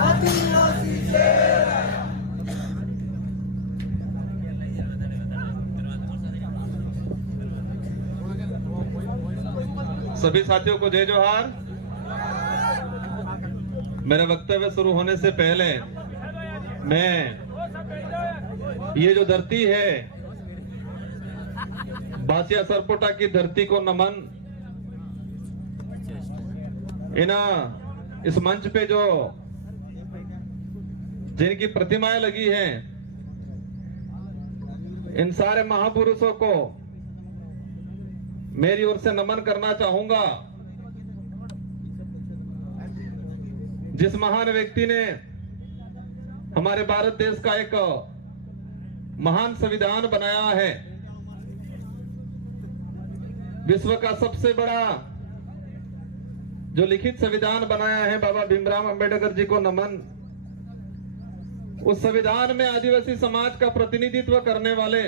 आदिवासी शेर आया। सभी साथियों को जय जोहार। मेरा वक्तव्य शुरू होने से पहले मैं ये जो धरती है बासिया सरपोटा की धरती को नमन। इस मंच पे जो जिनकी प्रतिमाएं लगी हैं, इन सारे महापुरुषों को मेरी ओर से नमन करना चाहूंगा। जिस महान व्यक्ति ने हमारे भारत देश का एक महान संविधान बनाया है, विश्व का सबसे बड़ा जो लिखित संविधान बनाया है, बाबा भीमराव अंबेडकर जी को नमन। उस संविधान में आदिवासी समाज का प्रतिनिधित्व करने वाले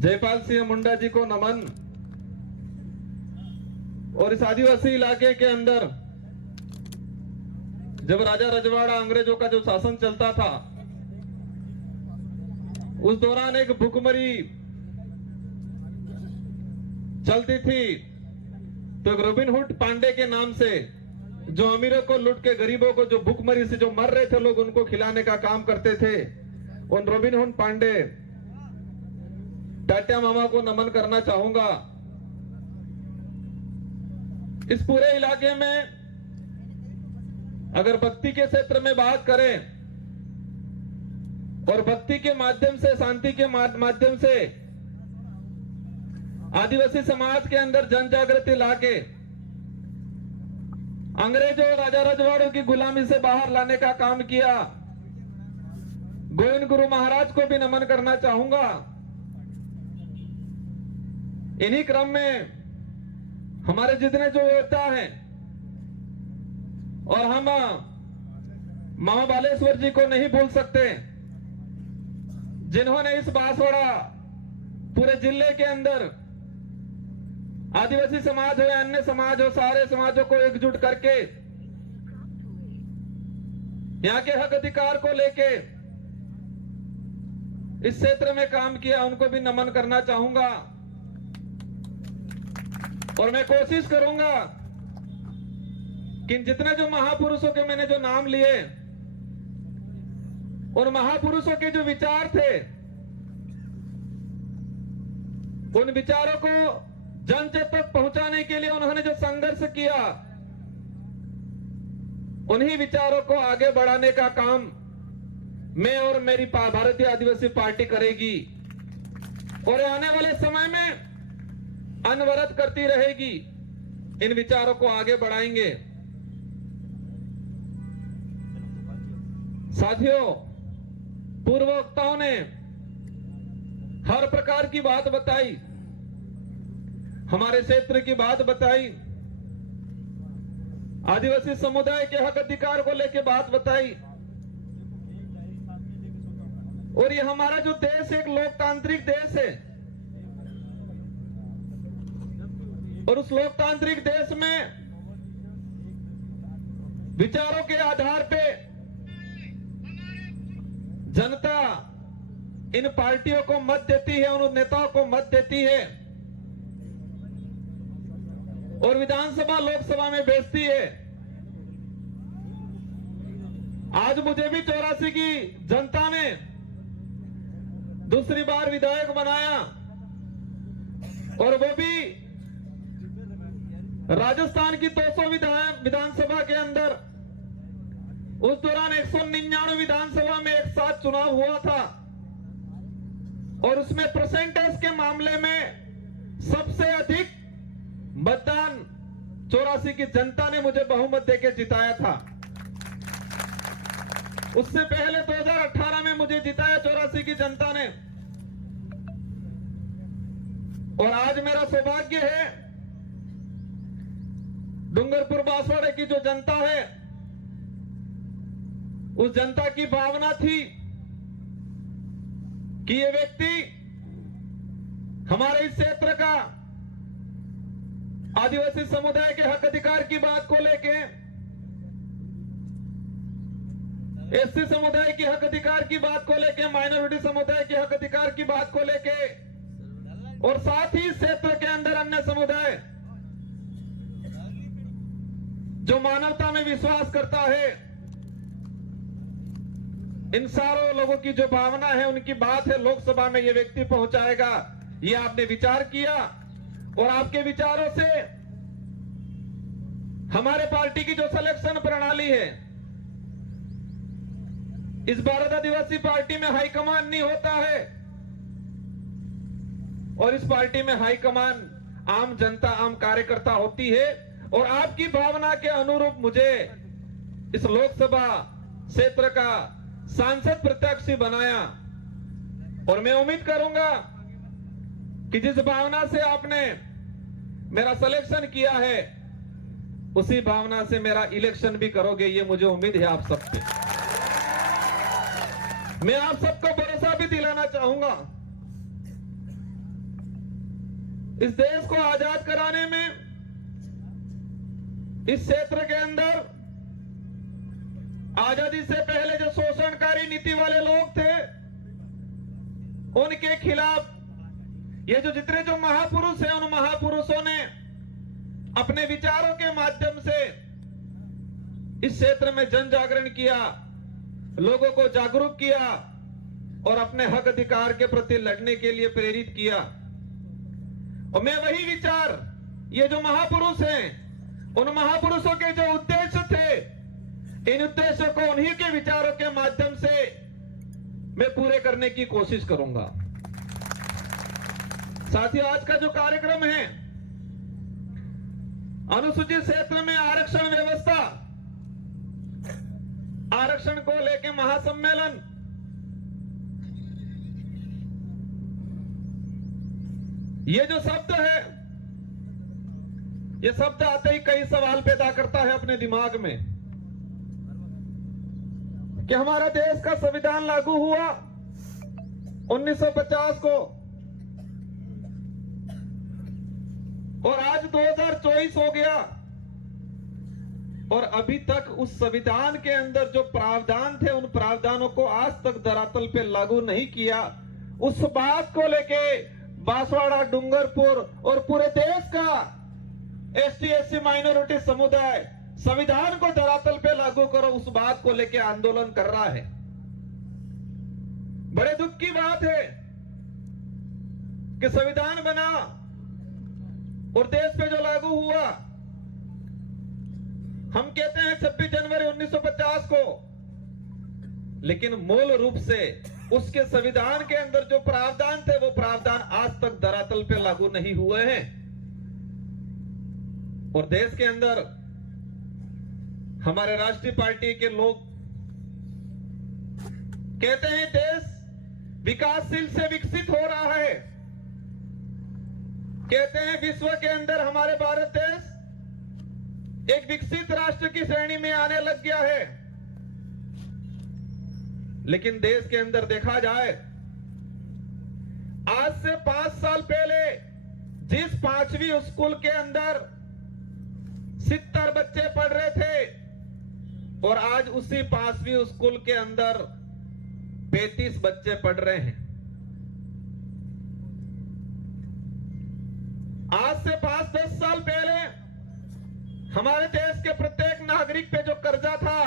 जयपाल सिंह मुंडा जी को नमन। और इस आदिवासी इलाके के अंदर जब राजा रजवाड़ा अंग्रेजों का जो शासन चलता था, उस दौरान एक भुखमरी चलती थी। तो एक रॉबिन हुड पांडे के नाम से जो अमीरों को लूट के गरीबों को, जो भुखमरी से जो मर रहे थे लोग, उनको खिलाने का काम करते थे। उन रॉबिन हुड पांडे टाटिया मामा को नमन करना चाहूंगा। इस पूरे इलाके में अगर भक्ति के क्षेत्र में बात करें और भक्ति के माध्यम से, शांति के माध्यम से आदिवासी समाज के अंदर जन जागृति लाके अंग्रेजों और राजा रजवाड़ों की गुलामी से बाहर लाने का काम किया। गोविंद गुरु महाराज को भी नमन करना चाहूंगा। इन्हीं क्रम में हमारे जितने जो योद्धा हैं, और हम मामा बालेश्वर जी को नहीं भूल सकते, जिन्होंने इस बांसवाड़ा पूरे जिले के अंदर आदिवासी समाज हो या अन्य समाज हो, सारे समाजों को एकजुट करके यहाँ के हक अधिकार को लेके इस क्षेत्र में काम किया। उनको भी नमन करना चाहूंगा। और मैं कोशिश करूंगा कि जितने जो महापुरुषों के मैंने जो नाम लिए, उन महापुरुषों के जो विचार थे, उन विचारों को जन जन तक पहुंचाने के लिए उन्होंने जो संघर्ष किया, उन्हीं विचारों को आगे बढ़ाने का काम मैं और मेरी भारतीय आदिवासी पार्टी करेगी। और आने वाले समय में अनवरत करती रहेगी। इन विचारों को आगे बढ़ाएंगे। साथियों, पूर्व वक्ताओं ने हर प्रकार की बात बताई, हमारे क्षेत्र की बात बताई, आदिवासी समुदाय के हक अधिकार को लेकर बात बताई। और ये हमारा जो देश एक लोकतांत्रिक देश है, और उस लोकतांत्रिक देश में विचारों के आधार पे जनता इन पार्टियों को मत देती है, उन नेताओं को मत देती है और विधानसभा लोकसभा में भेजती है। आज मुझे भी 84 की जनता ने दूसरी बार विधायक बनाया, और वो भी राजस्थान की 200 विधानसभा के अंदर। उस दौरान 199 विधानसभा में एक साथ चुनाव हुआ था, और उसमें परसेंटेज के मामले में सबसे अधिक मतदान 84 की जनता ने मुझे बहुमत देकर जिताया था। उससे पहले 2018 में मुझे जिताया 84 की जनता ने। और आज मेरा सौभाग्य है, डूंगरपुर बांसवाड़े की जो जनता है, उस जनता की भावना थी कि ये व्यक्ति हमारे इस क्षेत्र का आदिवासी समुदाय के हक अधिकार की बात को लेके एससी समुदाय की हक अधिकार की बात को लेके, माइनॉरिटी समुदाय के हक अधिकार की बात को लेके, और साथ ही क्षेत्र के अंदर अन्य समुदाय जो मानवता में विश्वास करता है, इन सारों लोगों की जो भावना है, उनकी बात है लोकसभा में ये व्यक्ति पहुंचाएगा। ये आपने विचार किया और आपके विचारों से हमारे पार्टी की जो सिलेक्शन प्रणाली है, इस 12 दिवसीय पार्टी में हाईकमान नहीं होता है, और इस पार्टी में हाईकमान आम जनता, आम कार्यकर्ता होती है। और आपकी भावना के अनुरूप मुझे इस लोकसभा क्षेत्र का सांसद प्रत्याशी बनाया, और मैं उम्मीद करूंगा कि जिस भावना से आपने मेरा सिलेक्शन किया है, उसी भावना से मेरा इलेक्शन भी करोगे, ये मुझे उम्मीद है आप सबसे। मैं आप सबको भरोसा भी दिलाना चाहूंगा, इस देश को आजाद कराने में इस क्षेत्र के अंदर आजादी से पहले जो शोषणकारी नीति वाले लोग थे, उनके खिलाफ ये जो जितने जो महापुरुष हैं, उन महापुरुषों ने अपने विचारों के माध्यम से इस क्षेत्र में जन जागरण किया, लोगों को जागरूक किया और अपने हक अधिकार के प्रति लड़ने के लिए प्रेरित किया। और मैं वही विचार, ये जो महापुरुष हैं, उन महापुरुषों के जो उद्देश्य थे, इन उद्देश्यों को उन्हीं के विचारों के माध्यम से मैं पूरे करने की कोशिश करूंगा। साथियों, आज का जो कार्यक्रम है, अनुसूचित क्षेत्र में आरक्षण व्यवस्था, आरक्षण को लेकर महासम्मेलन, ये जो शब्द है, ये शब्द आते ही कई सवाल पैदा करता है अपने दिमाग में कि हमारा देश का संविधान लागू हुआ 1950 को, और आज 2024 हो गया, और अभी तक उस संविधान के अंदर जो प्रावधान थे, उन प्रावधानों को आज तक धरातल पे लागू नहीं किया। उस बात को लेके बांसवाड़ा, डूंगरपुर और पूरे देश का एसटी एससी माइनॉरिटी समुदाय संविधान को धरातल पे लागू करो, उस बात को लेके आंदोलन कर रहा है। बड़े दुख की बात है कि संविधान बना और देश पे जो लागू हुआ, हम कहते हैं 26 जनवरी 1950 को, लेकिन मूल रूप से उसके संविधान के अंदर जो प्रावधान थे, वो प्रावधान आज तक धरातल पे लागू नहीं हुए हैं। और देश के अंदर हमारे राष्ट्रीय पार्टी के लोग कहते हैं देश विकासशील से विकसित हो रहा है, कहते हैं विश्व के अंदर हमारे भारत देश एक विकसित राष्ट्र की श्रेणी में आने लग गया है। लेकिन देश के अंदर देखा जाए, आज से 5 साल पहले जिस 5वीं स्कूल के अंदर 70 बच्चे पढ़ रहे थे, और आज उसी 5वीं स्कूल के अंदर 35 बच्चे पढ़ रहे हैं। आज से 5-10 साल पहले हमारे देश के प्रत्येक नागरिक पे जो कर्जा था,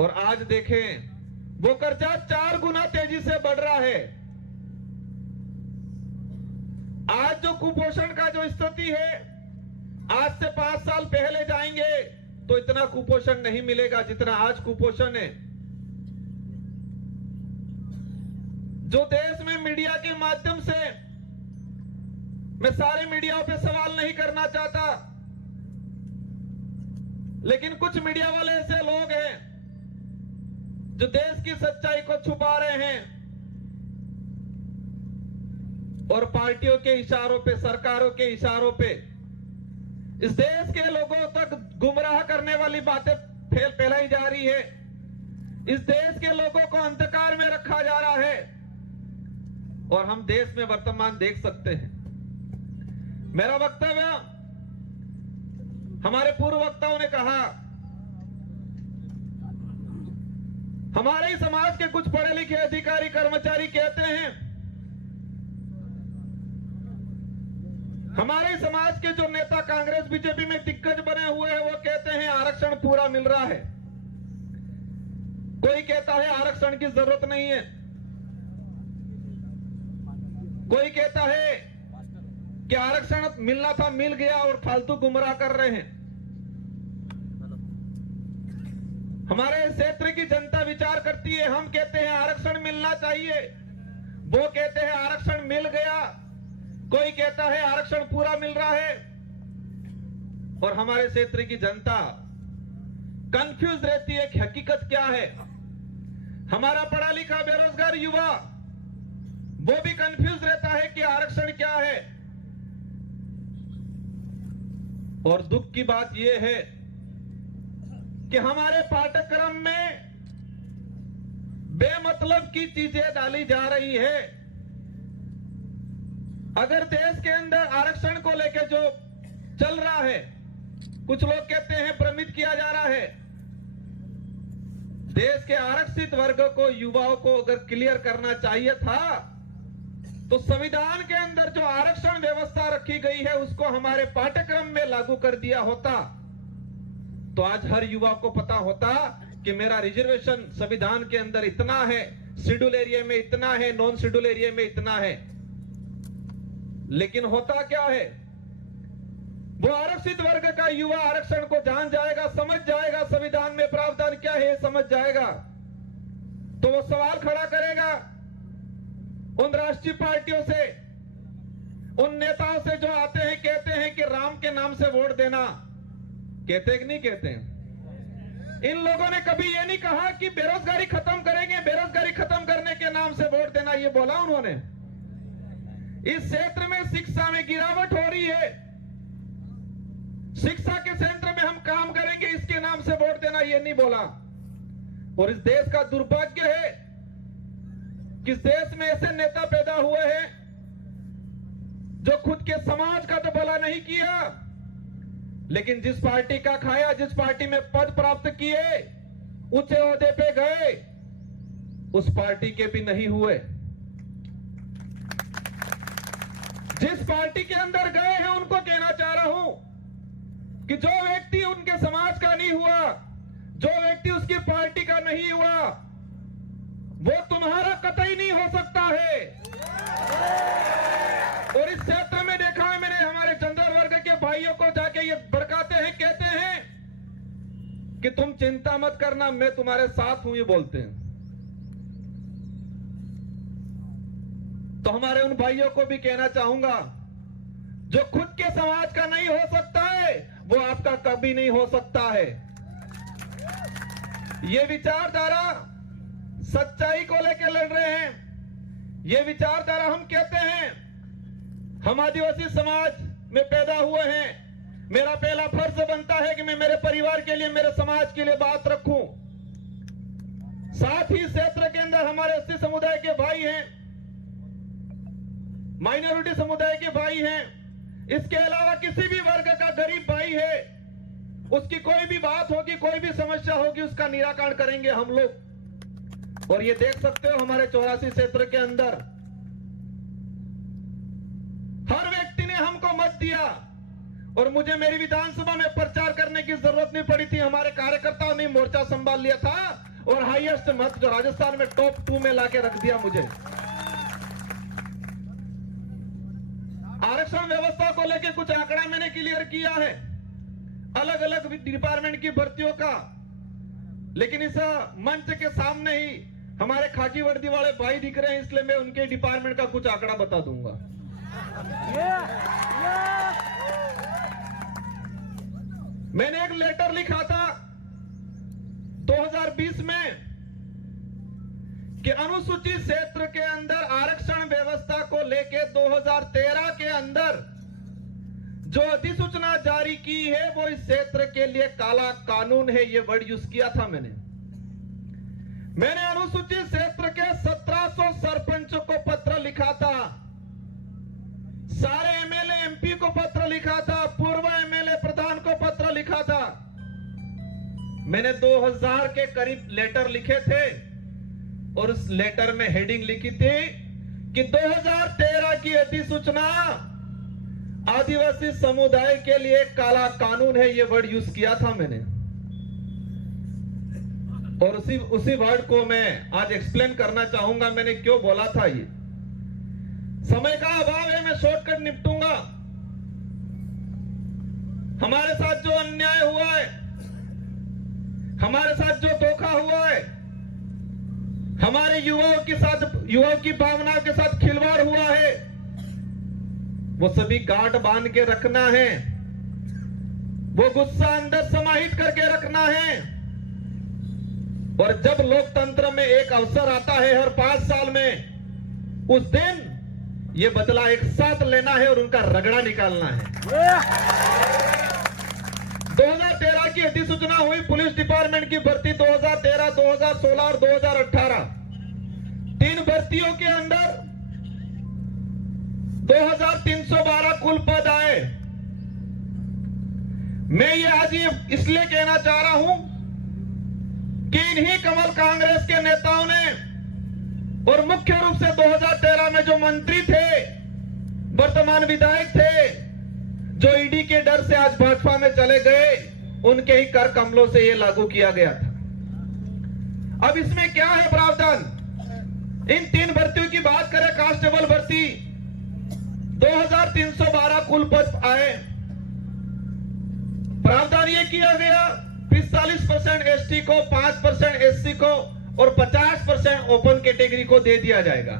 और आज देखें वो कर्जा 4 गुना तेजी से बढ़ रहा है। आज जो कुपोषण का जो स्थिति है, आज से 5 साल पहले जाएंगे तो इतना कुपोषण नहीं मिलेगा जितना आज कुपोषण है। जो देश में मीडिया के माध्यम से, मैं सारे मीडिया पे सवाल नहीं करना चाहता, लेकिन कुछ मीडिया वाले ऐसे लोग हैं जो देश की सच्चाई को छुपा रहे हैं और पार्टियों के इशारों पे, सरकारों के इशारों पे इस देश के लोगों तक गुमराह करने वाली बातें फैलाई जा रही है। इस देश के लोगों को अंधकार में रखा जा रहा है, और हम देश में वर्तमान देख सकते हैं। मेरा वक्तव्य, हमारे पूर्व वक्ताओं ने कहा हमारे ही समाज के कुछ पढ़े लिखे अधिकारी कर्मचारी कहते हैं, हमारे समाज के जो नेता कांग्रेस बीजेपी में दिग्गज बने हुए हैं वो कहते हैं आरक्षण पूरा मिल रहा है। कोई कहता है आरक्षण की जरूरत नहीं है, कोई कहता है कि आरक्षण मिलना था मिल गया और फालतू गुमराह कर रहे हैं। हमारे क्षेत्र की जनता विचार करती है, हम कहते हैं आरक्षण मिलना चाहिए, वो कहते हैं आरक्षण मिल गया, कोई कहता है आरक्षण पूरा मिल रहा है। और हमारे क्षेत्र की जनता कंफ्यूज रहती है कि हकीकत क्या है। हमारा पढ़ा लिखा बेरोजगार युवा वो भी कंफ्यूज रहता है कि आरक्षण क्या है। और दुख की बात यह है कि हमारे पाठ्यक्रम में बेमतलब की चीजें डाली जा रही है। अगर देश के अंदर आरक्षण को लेकर जो चल रहा है, कुछ लोग कहते हैं भ्रमित किया जा रहा है। देश के आरक्षित वर्ग को, युवाओं को अगर क्लियर करना चाहिए था तो संविधान के अंदर जो आरक्षण व्यवस्था रखी गई है उसको हमारे पाठ्यक्रम में लागू कर दिया होता तो आज हर युवा को पता होता कि मेरा रिजर्वेशन संविधान के अंदर इतना है, शेड्यूल एरिया में इतना है, नॉन शेड्यूल एरिया में इतना है। लेकिन होता क्या है, वो आरक्षित वर्ग का युवा आरक्षण को जान जाएगा, समझ जाएगा, संविधान में प्रावधान क्या है समझ जाएगा, तो वो सवाल खड़ा करेगा उन राष्ट्रीय पार्टियों से, उन नेताओं से जो आते हैं कहते हैं कि राम के नाम से वोट देना। कहते हैं कि नहीं कहते हैं? इन लोगों ने कभी ये नहीं कहा कि बेरोजगारी खत्म करेंगे, बेरोजगारी खत्म करने के नाम से वोट देना, ये बोला उन्होंने? इस क्षेत्र में शिक्षा में गिरावट हो रही है, शिक्षा के क्षेत्र में हम काम करेंगे इसके नाम से वोट देना, ये नहीं बोला। और इस देश का दुर्भाग्य है कि इस देश में ऐसे नेता पैदा हुए हैं जो खुद के समाज का तो भला नहीं किया, लेकिन जिस पार्टी का खाया, जिस पार्टी में पद प्राप्त किए, ऊंचे ओहदे पे गए, उस पार्टी के भी नहीं हुए। जिस पार्टी के अंदर गए हैं उनको कहना चाह रहा हूं कि जो व्यक्ति उनके समाज का नहीं हुआ, जो व्यक्ति उसकी पार्टी का नहीं हुआ, वो तुम्हारा कतई नहीं हो सकता है। और इस क्षेत्र में देखा है मैंने, हमारे जनरल वर्ग के भाइयों को जाके ये भड़काते हैं, कहते हैं कि तुम चिंता मत करना, मैं तुम्हारे साथ हूं, ये बोलते हैं। तो हमारे उन भाइयों को भी कहना चाहूंगा, जो खुद के समाज का नहीं हो सकता है वो आपका कभी नहीं हो सकता है। ये विचारधारा सच्चाई को लेकर लड़ रहे हैं। ये विचारधारा, हम कहते हैं हम आदिवासी समाज में पैदा हुए हैं, मेरा पहला फर्ज बनता है कि मैं मेरे परिवार के लिए, मेरे समाज के लिए बात रखूं। साथ ही क्षेत्र के अंदर हमारे एसटी समुदाय के भाई हैं, माइनॉरिटी समुदाय के भाई हैं, इसके अलावा किसी भी वर्ग का गरीब भाई है, उसकी कोई भी बात होगी, कोई भी समस्या होगी, उसका निराकरण करेंगे हम लोग। और ये देख सकते हो हमारे 84 क्षेत्र के अंदर हर व्यक्ति ने हमको मत दिया और मुझे मेरी विधानसभा में प्रचार करने की जरूरत नहीं पड़ी थी। हमारे कार्यकर्ताओं ने मोर्चा संभाल लिया था और हाईएस्ट मत जो राजस्थान में टॉप 2 में लाके रख दिया मुझे। आरक्षण व्यवस्था को लेकर कुछ आंकड़ा मैंने क्लियर किया है, अलग अलग डिपार्टमेंट की भर्तियों का, लेकिन इस मंच के सामने ही हमारे खाकी वर्दी वाले भाई दिख रहे हैं, इसलिए मैं उनके डिपार्टमेंट का कुछ आंकड़ा बता दूंगा। मैंने एक लेटर लिखा था 2020 में कि अनुसूचित क्षेत्र के अंदर आरक्षण व्यवस्था को लेके 2013 के अंदर जो अधिसूचना जारी की है वो इस क्षेत्र के लिए काला कानून है, ये वर्ड यूज किया था मैंने अनुसूचित क्षेत्र के 1700 सरपंचों को पत्र लिखा था, सारे एमएलए एमपी को पत्र लिखा था, पूर्व एमएलए प्रधान को पत्र लिखा था। मैंने 2000 के करीब लेटर लिखे थे और उस लेटर में हेडिंग लिखी थी कि 2013 की अधिसूचना आदिवासी समुदाय के लिए काला कानून है, ये वर्ड यूज किया था मैंने। और उसी वर्ड को मैं आज एक्सप्लेन करना चाहूंगा मैंने क्यों बोला था। ये समय का अभाव है, मैं शॉर्टकट निपटूंगा। हमारे साथ जो अन्याय हुआ है, हमारे साथ जो धोखा हुआ है, हमारे युवाओं की भावनाओं के साथ खिलवाड़ हुआ है, वो सभी गांठ बांध के रखना है, वो गुस्सा अंदर समाहित करके रखना है। और जब लोकतंत्र में एक अवसर आता है हर 5 साल में, उस दिन ये बदला एक साथ लेना है और उनका रगड़ा निकालना है। 2013 की अधिसूचना हुई पुलिस डिपार्टमेंट की भर्ती 2013, 2016 और 2018। 3 भर्तियों के अंदर 2312 कुल पद आए। मैं ये आज इसलिए कहना चाह रहा हूं कि इन्हीं कमल कांग्रेस के नेताओं ने और मुख्य रूप से 2013 में जो मंत्री थे, वर्तमान विधायक थे, जो ईडी के डर से आज भाजपा में चले गए, उनके ही कर कमलों से यह लागू किया गया था। अब इसमें क्या है प्रावधान? इन 3 भर्तियों की बात करें, कांस्टेबल भर्ती 2312 कुल पद आए। प्रावधान यह किया गया 45% एसटी को, 5% एससी को और 50% ओपन कैटेगरी को दे दिया जाएगा।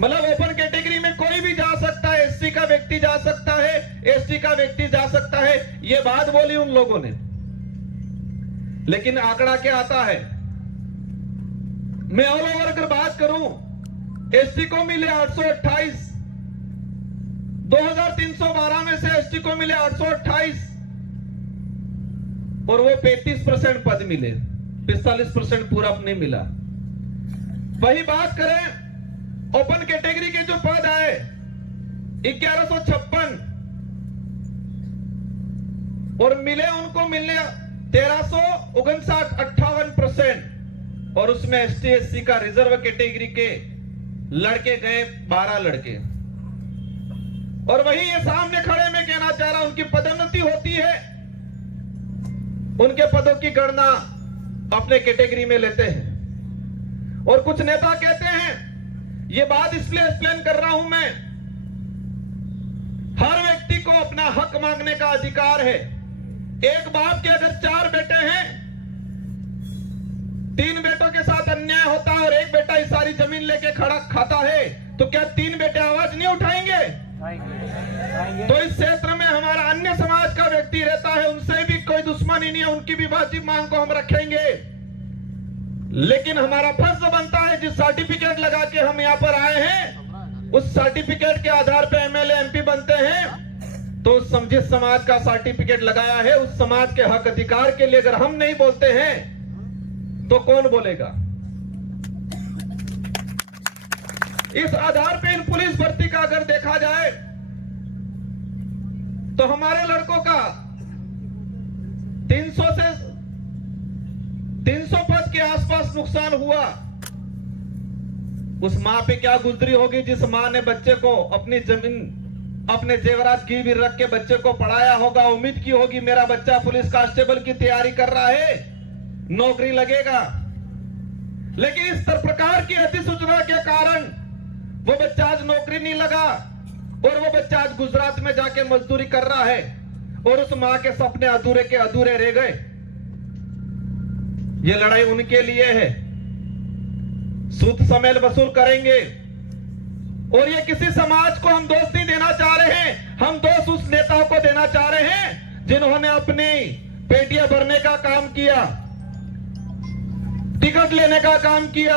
मतलब ओपन कैटेगरी में कोई भी जा सकता है, एससी का व्यक्ति जा सकता है, एसटी का व्यक्ति जा सकता है। यह बात बोली उन लोगों ने, लेकिन आंकड़ा क्या आता है? मैं ऑल ओवर अगर बात करूं, एसटी को मिले 828, 2312 में से एसटी को मिले 828 और वो 35% पद मिले, 45% पूरा नहीं मिला। वही बात करें ओपन कैटेगरी के जो पद आए 1156 और उनको मिले 1359, 58%। और उसमें एसटी एससी का रिजर्व कैटेगरी के लड़के गए 12 लड़के। और वही ये सामने खड़े में कहना चाह रहा, उनकी पदोन्नति होती है, उनके पदों की गणना अपने कैटेगरी में लेते हैं। और कुछ नेता कहते हैं, ये बात इसलिए एक्सप्लेन कर रहा हूं मैं, हर व्यक्ति को अपना हक मांगने का अधिकार है। एक बाप के अगर 4 बेटे हैं, 3 बेटों के साथ अन्याय होता है और एक बेटा ही सारी जमीन लेके खड़ा खाता है, तो क्या 3 बेटे आवाज नहीं उठाएंगे? तो इस क्षेत्र में हमारा अन्य समाज का व्यक्ति रहता है, उनसे भी कोई दुश्मनी नहीं है, उनकी भी वाजिब मांग को हम रखेंगे। लेकिन हमारा फर्ज बनता है, जिस सर्टिफिकेट लगा के हम यहां पर आए हैं, उस सर्टिफिकेट के आधार पर एमएलए एमपी बनते हैं, तो जिस समाज का सर्टिफिकेट लगाया है, उस समाज के हक अधिकार के लिए अगर हम नहीं बोलते हैं तो कौन बोलेगा? इस आधार पे इन पुलिस भर्ती का अगर देखा जाए तो हमारे लड़कों का 300 पद के आसपास नुकसान हुआ। उस मां पे क्या गुजरी होगी जिस मां ने बच्चे को अपनी जमीन, अपने जेवरात गिरवी रख के बच्चे को पढ़ाया होगा, उम्मीद की होगी मेरा बच्चा पुलिस कांस्टेबल की तैयारी कर रहा है, नौकरी लगेगा। लेकिन इस प्रकार की अधिसूचना के कारण वो बच्चा आज नौकरी नहीं लगा और वो बच्चा आज गुजरात में जाके मजदूरी कर रहा है और उस मां के सपने अधूरे के अधूरे रह गए। ये लड़ाई उनके लिए है, सूद समेल वसूल करेंगे। और ये किसी समाज को हम दोष नहीं देना चाह रहे हैं, हम दोष उस नेताओं को देना चाह रहे हैं जिन्होंने अपनी पेटियां भरने का काम किया, टिकट लेने का काम किया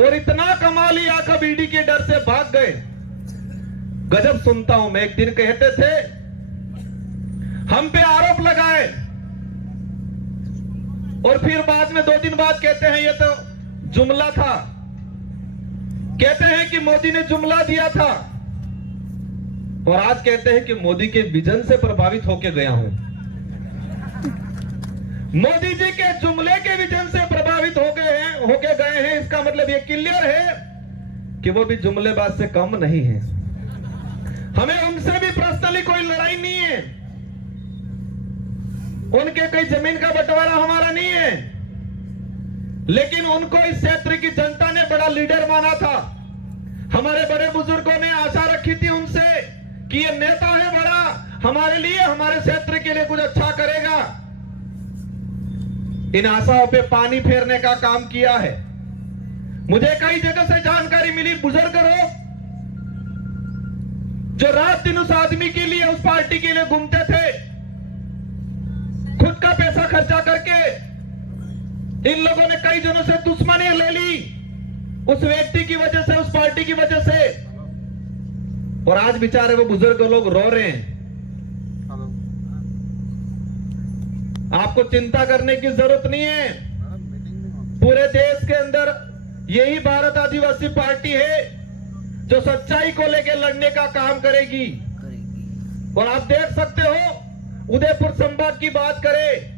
और इतना कमा लिया कब ईडी के डर से भाग गए। गजब सुनता हूं मैं। एक दिन कहते थे हम पे आरोप लगाए और फिर बाद में 2 दिन बाद कहते हैं ये तो जुमला था, कहते हैं कि मोदी ने जुमला दिया था, और आज कहते हैं कि मोदी के विजन से प्रभावित होकर गया हूं। मोदी जी के जुमले के विजन से प्रभावित होके गए हैं। इसका मतलब ये क्लियर है कि वो भी जुमलेबाज से कम नहीं है। हमें उनसे भी पर्सनली कोई लड़ाई नहीं है, उनके कोई जमीन का बंटवारा हमारा नहीं है, लेकिन उनको इस क्षेत्र की जनता ने बड़ा लीडर माना था। हमारे बड़े बुजुर्गों ने आशा रखी थी उनसे कि ये नेता है बड़ा, हमारे लिए, हमारे क्षेत्र के लिए कुछ अच्छा करेगा। इन आशाओं पे पानी फेरने का काम किया है। मुझे कई जगह से जानकारी मिली, बुजुर्ग लोग जो रात दिन उस आदमी के लिए, उस पार्टी के लिए घूमते थे, खुद का पैसा खर्चा करके इन लोगों ने कई जनों से दुश्मनी ले ली उस व्यक्ति की वजह से, उस पार्टी की वजह से, और आज बेचारे वो बुजुर्ग लोग रो रहे हैं। आपको चिंता करने की जरूरत नहीं है। पूरे देश के अंदर यही भारत आदिवासी पार्टी है जो सच्चाई को लेकर लड़ने का काम करेगी। और आप देख सकते हो, उदयपुर संभाग की बात करें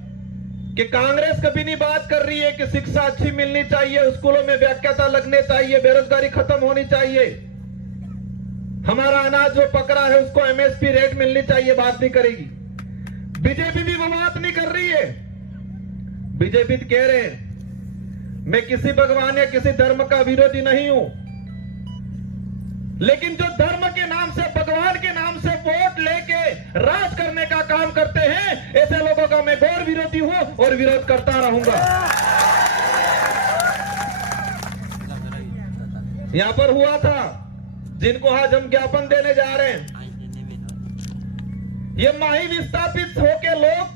कि कांग्रेस कभी नहीं बात कर रही है कि शिक्षा अच्छी मिलनी चाहिए, स्कूलों में व्याख्याता लगने चाहिए, बेरोजगारी खत्म होनी चाहिए, हमारा अनाज जो पकड़ा है उसको एमएसपी रेट मिलनी चाहिए, बात नहीं करेगी। बीजेपी भी वो बात नहीं कर रही है। बीजेपी कह रहे हैं मैं किसी भगवान या किसी धर्म का विरोधी नहीं हूं, लेकिन जो धर्म के नाम से, भगवान के नाम से वोट लेके राज करने का काम करते हैं, ऐसे लोगों का मैं घोर विरोधी हूं और विरोध करता रहूंगा। यहां पर हुआ था, जिनको आज हम ज्ञापन देने जा रहे हैं, ये माही विस्थापित होके लोग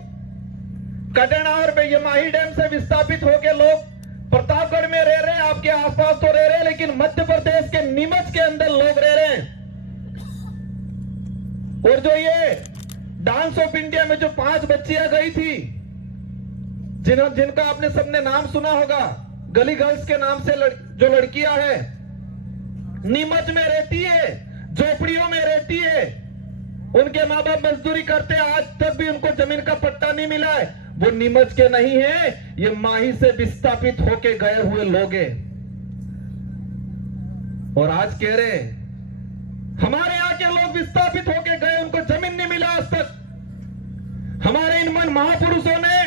कटेनावर में, ये माही डैम से विस्थापित होके लोग प्रतापगढ़ में रह रहे हैं, आपके आसपास तो रह रहे हैं, लेकिन मध्य प्रदेश के नीमच के अंदर लोग रह रहे हैं। और जो ये डांस ऑफ इंडिया में जो 5 बच्चियां गई थी, जिनका आपने सबने नाम सुना होगा, गली गर्ल्स के नाम से जो लड़कियां हैं, नीमच में रहती है, झोपड़ियों में रहती है, उनके माँ बाप मजदूरी करते हैं, आज तक भी उनको जमीन का पट्टा नहीं मिला है। वो नीमच के नहीं है, ये माही से विस्थापित होके गए हुए लोग हैं। और आज कह रहे हमारे यहाँ के लोग विस्थापित होके गए, उनको जमीन नहीं मिला आज तक। हमारे इन महापुरुषों ने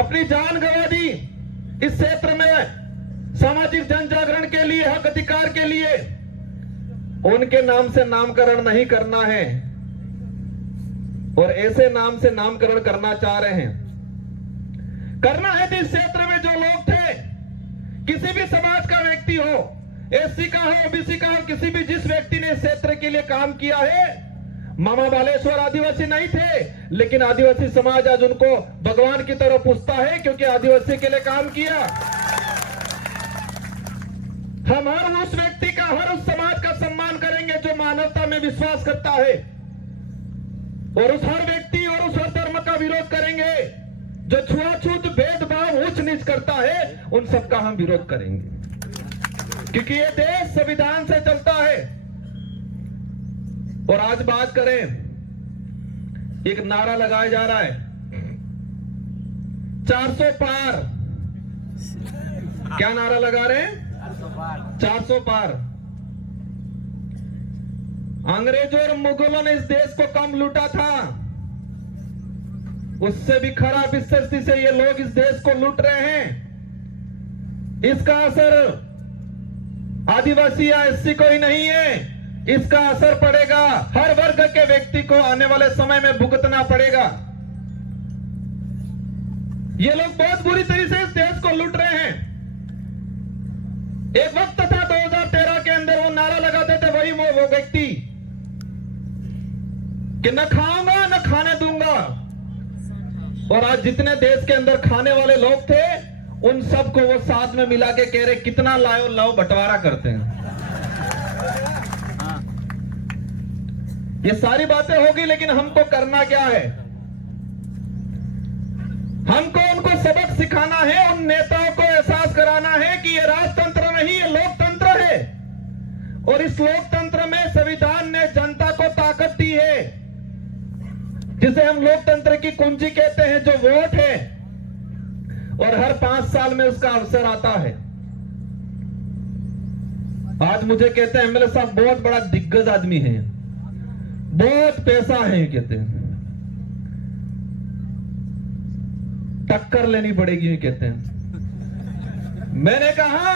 अपनी जान गंवा दी इस क्षेत्र में सामाजिक जन जागरण के लिए, हक अधिकार के लिए। उनके नाम से नामकरण नहीं करना है, और ऐसे नाम से नामकरण करना चाह रहे हैं। करना है तो इस क्षेत्र में जो लोग थे, किसी भी समाज का व्यक्ति हो, एससी का हो, ओबीसी का हो, किसी भी जिस व्यक्ति ने इस क्षेत्र के लिए काम किया है, मामा बालेश्वर आदिवासी नहीं थे, लेकिन आदिवासी समाज आज उनको भगवान की तरफ पूछता है, क्योंकि आदिवासी के लिए काम किया। हम हर उस व्यक्ति का, हर उस समाज का सम्मान करेंगे जो मानवता में विश्वास करता है, और उस हर व्यक्ति और उस हर धर्म का विरोध करेंगे जो छुआछूत, भेदभाव, ऊंच नीच करता है, उन सबका हम विरोध करेंगे, क्योंकि ये देश संविधान से चलता है। और आज बात करें, एक नारा लगाया जा रहा है 400 पार। क्या नारा लगा रहे हैं? 400 पार। अंग्रेजों और मुगलों ने इस देश को कम लूटा था, उससे भी खराब स्थिति से ये लोग इस देश को लूट रहे हैं। इसका असर आदिवासी या एससी को ही नहीं है, इसका असर पड़ेगा हर वर्ग के व्यक्ति को, आने वाले समय में भुगतना पड़ेगा। ये लोग बहुत बुरी तरीके से इस देश को लूट रहे हैं। एक वक्त था 2013 के अंदर वो नारा लगाते थे वही वो व्यक्ति कि न खाऊंगा न खाने दूंगा, और आज जितने देश के अंदर खाने वाले लोग थे, उन सबको वो साथ में मिला के कह रहे कितना लाओ लाओ, बंटवारा करते हैं। ये सारी बातें होगी, लेकिन हमको करना क्या है? हमको उनको सबक सिखाना है, उन नेताओं को एहसास कराना है कि ये राजतंत्र नहीं, ये लोकतंत्र है, और इस लोकतंत्र में संविधान ने जनता को ताकत दी है, जिसे हम लोकतंत्र की कुंजी कहते हैं, जो वोट है। और हर 5 साल में उसका अवसर आता है। आज मुझे कहते हैं एमएलए साहब बहुत बड़ा दिग्गज आदमी है, बहुत पैसा है, कहते हैं टक्कर लेनी पड़ेगी, कहते हैं। मैंने कहा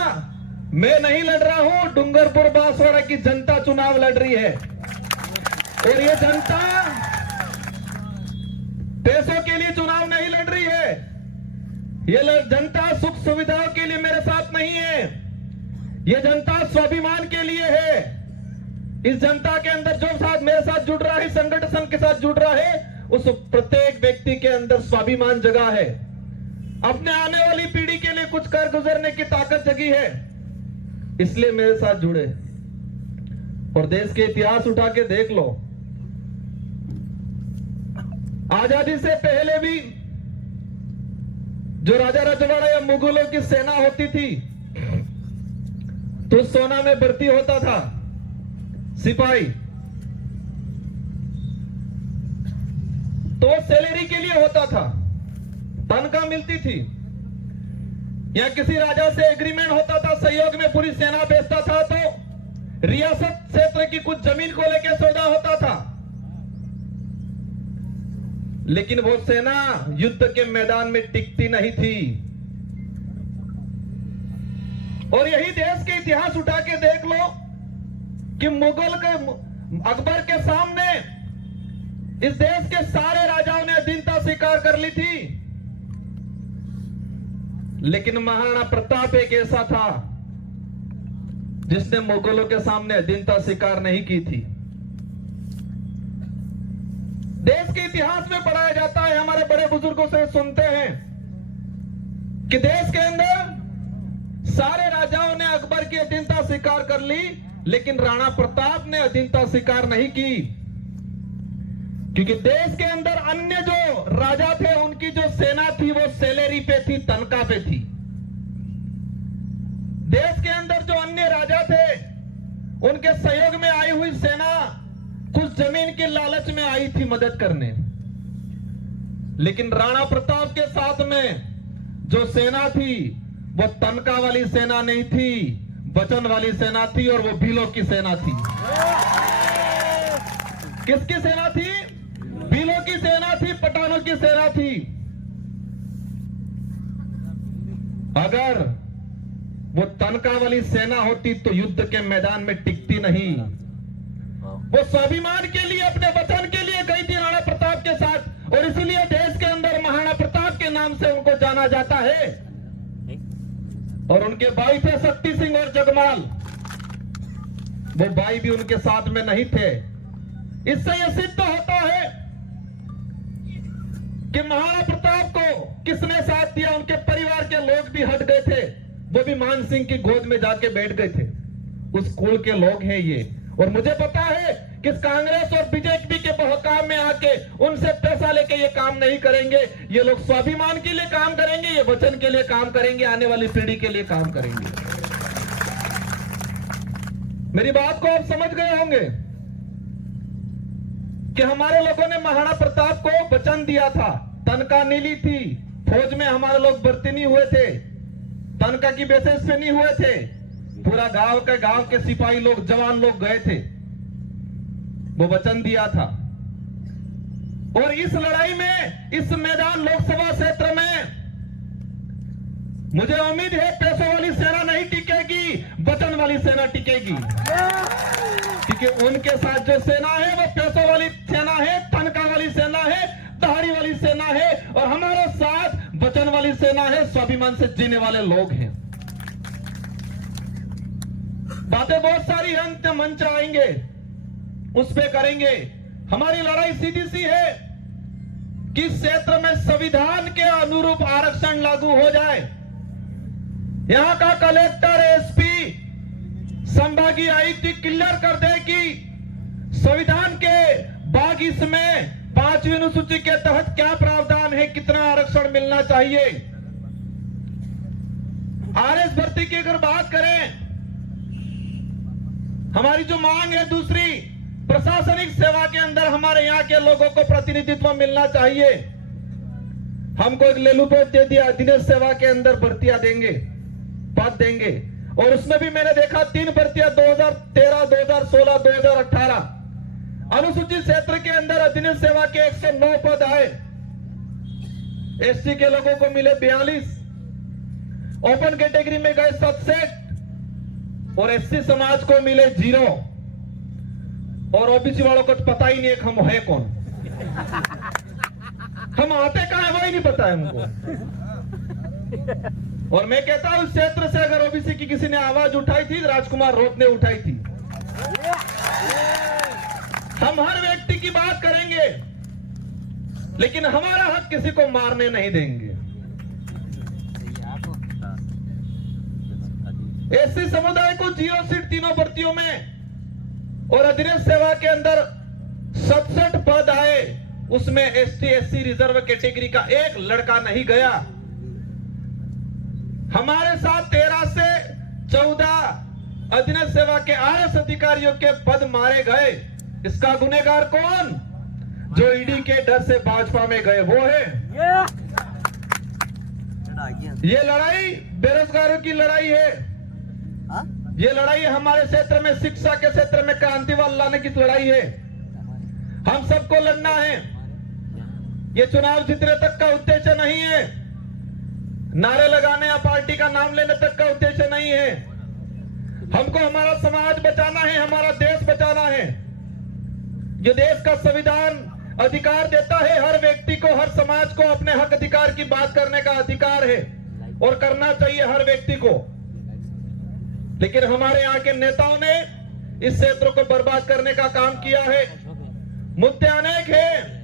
मैं नहीं लड़ रहा हूं, डूंगरपुर बांसवाड़ा की जनता चुनाव लड़ रही है, और ये जनता पैसों के लिए चुनाव नहीं लड़ रही है। ये जनता सुख सुविधाओं के लिए मेरे साथ नहीं है, ये जनता स्वाभिमान के लिए है। इस जनता के अंदर जो साथ मेरे साथ जुड़ रहा है, संगठन के साथ जुड़ रहा है, उस प्रत्येक व्यक्ति के अंदर स्वाभिमान जगा है, अपने आने वाली पीढ़ी के लिए कुछ कर गुजरने की ताकत जगी है, इसलिए मेरे साथ जुड़े। और देश के इतिहास उठा के देख लो, आजादी से पहले भी जो राजा रजवाड़ा या मुगलों की सेना होती थी तो सोना में भर्ती होता था सिपाही, तो सैलरी के लिए होता था, तनख्वाह मिलती थी, या किसी राजा से एग्रीमेंट होता था, सहयोग में पूरी सेना भेजता था, तो रियासत क्षेत्र की कुछ जमीन को लेकर सौदा होता था। लेकिन वो सेना युद्ध के मैदान में टिकती नहीं थी। और यही देश के इतिहास उठा के देख लो कि मुगल के अकबर के सामने इस देश के सारे राजाओं ने अधीनता स्वीकार कर ली थी, लेकिन महाराणा प्रताप एक ऐसा था जिसने मुगलों के सामने अधीनता स्वीकार नहीं की थी। देश के इतिहास में पढ़ाया जाता है, हमारे बड़े बुजुर्गों से सुनते हैं कि देश के अंदर सारे राजाओं ने अकबर की अधीनता स्वीकार कर ली, लेकिन राणा प्रताप ने अधीनता स्वीकार नहीं की, क्योंकि देश के अंदर अन्य जो राजा थे उनकी जो सेना थी वो सैलरी पे थी, तनख्वाह पे थी। देश के अंदर जो अन्य राजा थे उनके सहयोग में आई हुई सेना कुछ जमीन के लालच में आई थी मदद करने, लेकिन राणा प्रताप के साथ में जो सेना थी वो तनख्वाह वाली सेना नहीं थी, वचन वाली सेना थी, और वो भीलों की सेना थी। किसकी सेना थी? भीलों की सेना थी, पठानों की सेना थी। अगर वो तनख्वाह वाली सेना होती तो युद्ध के मैदान में टिकती नहीं। वो स्वाभिमान के लिए, अपने वचन के लिए गई थी राणा प्रताप के साथ, और इसीलिए देश के अंदर महाराणा प्रताप के नाम से उनको जाना जाता है। और उनके भाई थे शक्ति सिंह और जगमाल, वो भाई भी उनके साथ में नहीं थे। इससे यह सिद्ध होता है कि महाराणा प्रताप को किसने साथ दिया। उनके परिवार के लोग भी हट गए थे, वो भी मान सिंह की गोद में जाके बैठ गए थे। उस कुल के लोग हैं ये। और मुझे पता है कि कांग्रेस और बीजेपी के बहकाम में आके उनसे पैसा लेके ये काम नहीं करेंगे। ये लोग स्वाभिमान के लिए काम करेंगे, ये वचन के लिए काम करेंगे, आने वाली पीढ़ी के लिए काम करेंगे। मेरी बात को आप समझ गए होंगे कि हमारे लोगों ने महाराणा प्रताप को वचन दिया था, तनख्वाह नहीं ली थी। फौज में हमारे लोग भर्ती नहीं हुए थे, तनख्वाह की बेसिस पे नहीं हुए थे। पूरा गांव के सिपाही लोग, जवान लोग गए थे, वो वचन दिया था। और इस लड़ाई में, इस मैदान लोकसभा क्षेत्र में मुझे उम्मीद है पैसों वाली सेना नहीं टिकेगी, वचन वाली सेना टिकेगी। क्योंकि उनके साथ जो सेना है वो पैसों वाली सेना है, तनख्वाह वाली सेना है, दहाड़ी वाली सेना है, और हमारे साथ वचन वाली सेना है, स्वाभिमान से जीने वाले लोग हैं। बातें बहुत सारी हैं, मंच आएंगे उस पे करेंगे। हमारी लड़ाई सीधी सी है कि इस क्षेत्र में संविधान के अनुरूप आरक्षण लागू हो जाए। यहां का कलेक्टर, एसपी, संभागीय आयुक्त क्लियर कर दे कि संविधान के भाग इसमें 5वीं अनुसूची के तहत क्या प्रावधान है, कितना आरक्षण मिलना चाहिए। आरएस भर्ती की अगर बात करें, हमारी जो मांग है दूसरी, प्रशासनिक सेवा के अंदर हमारे यहां के लोगों को प्रतिनिधित्व मिलना चाहिए। हमको एक लेलूपोत दे दिया, दिनेश सेवा के अंदर भर्तियां देंगे, पद देंगे, और उसमें भी मैंने देखा 3 भर्तियां 2013, 2016, 2018। अनुसूचित क्षेत्र के अंदर दिनेश सेवा के 109 पद आए, एससी के लोगों को मिले 42, ओपन कैटेगरी में गए 67 और एससी समाज को मिले 0, और ओबीसी वालों को तो पता ही नहीं है हम है कौन, हम आते कहां है वही नहीं पता है हमको। और मैं कहता हूं, इस क्षेत्र से अगर ओबीसी की किसी ने आवाज उठाई थी, राजकुमार रोत ने उठाई थी। हम हर व्यक्ति की बात करेंगे, लेकिन हमारा हक किसी को मारने नहीं देंगे। एससी समुदाय को 0 सीट तीनों भर्तियों में, और अधिनियम सेवा के अंदर 67 पद आए, उसमें एसटी एससी रिजर्व कैटेगरी का एक लड़का नहीं गया। हमारे साथ 13 से 14 अधिनियम सेवा के आरएस अधिकारियों के पद मारे गए। इसका गुनहगार कौन? जो ईडी के डर से भाजपा में गए वो है। ये लड़ाई बेरोजगारों की लड़ाई है। ये लड़ाई हमारे क्षेत्र में, शिक्षा के क्षेत्र में क्रांति लाने की लड़ाई है। हम सबको लड़ना है। ये चुनाव जीतने तक का उद्देश्य नहीं है, नारे लगाने या पार्टी का नाम लेने तक का उद्देश्य नहीं है। हमको हमारा समाज बचाना है, हमारा देश बचाना है। ये देश का संविधान अधिकार देता है हर व्यक्ति को, हर समाज को अपने हक अधिकार की बात करने का अधिकार है, और करना चाहिए हर व्यक्ति को। लेकिन हमारे यहाँ के नेताओं ने इस क्षेत्र को बर्बाद करने का काम किया है। मुद्दे अनेक हैं।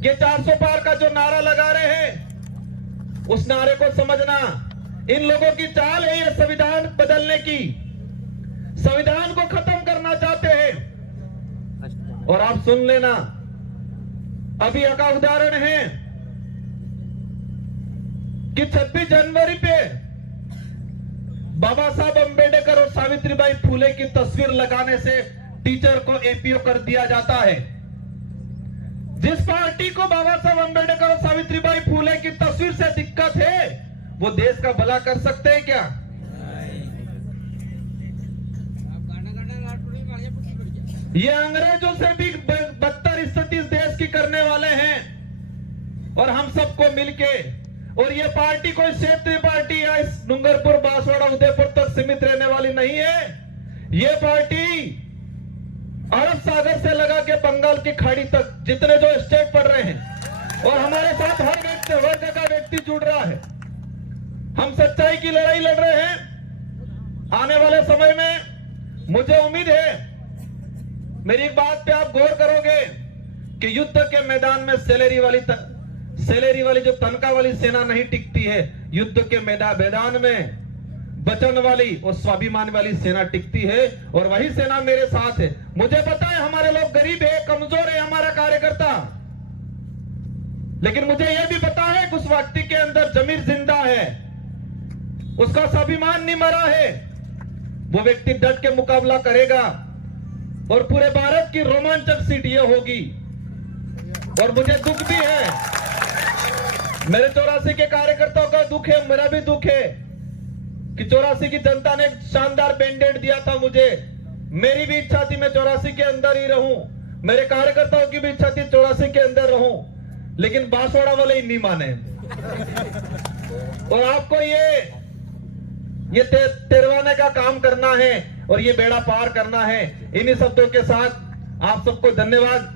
ये 400 पार का जो नारा लगा रहे हैं, उस नारे को समझना। इन लोगों की चाल है ये संविधान बदलने की, संविधान को खत्म करना चाहते हैं। और आप सुन लेना, अभी का उदाहरण है कि 26 जनवरी पे बाबा साहब अंबेडकर और सावित्रीबाई फुले की तस्वीर लगाने से टीचर को एपीओ कर दिया जाता है। जिस पार्टी को बाबा साहब अंबेडकर और सावित्रीबाई फुले की तस्वीर से दिक्कत है, वो देश का भला कर सकते हैं क्या? ये अंग्रेजों से भी बदतर स्थिति इस देश की करने वाले हैं, और हम सबको मिलके, और ये पार्टी कोई क्षेत्रीय पार्टी या इस डूंगरपुर, बांसवाड़ा, उदयपुर तक सीमित रहने वाली नहीं है। ये पार्टी अरब सागर से लगा के बंगाल की खाड़ी तक जितने जो स्टेट पड़ रहे हैं, और हमारे साथ हर व्यक्ति, हर जगह व्यक्ति जुड़ रहा है। हम सच्चाई की लड़ाई लड़ रहे हैं। आने वाले समय में मुझे उम्मीद है, मेरी एक बात पे आप गौर करोगे कि युद्ध के मैदान में सैलरी वाली जो तनख्वाह वाली सेना नहीं टिकती है, युद्ध के मैदान में वचन वाली और स्वाभिमान वाली सेना टिकती है, और वही सेना मेरे साथ है। मुझे पता है हमारे लोग गरीब है, कमजोर है हमारा कार्यकर्ता, लेकिन मुझे यह भी पता है कि उस व्यक्ति के अंदर जमीर जिंदा है, उसका स्वाभिमान नहीं मरा है। वो व्यक्ति डट के मुकाबला करेगा, और पूरे भारत की रोमांचक सीट ये होगी। और मुझे दुख भी है, मेरे 84 के कार्यकर्ताओं का दुख है, मेरा भी दुख है कि 84 की जनता ने शानदार मैंडेट दिया था मुझे। मेरी भी इच्छा थी मैं 84 के अंदर ही रहूं, मेरे कार्यकर्ताओं की भी इच्छा थी 84 के अंदर रहूं, लेकिन बांसवाड़ा वाले ही नहीं माने। और आपको ये तिरवाने का काम करना है, और ये बेड़ा पार करना है। इन्हीं शब्दों के साथ आप सबको धन्यवाद।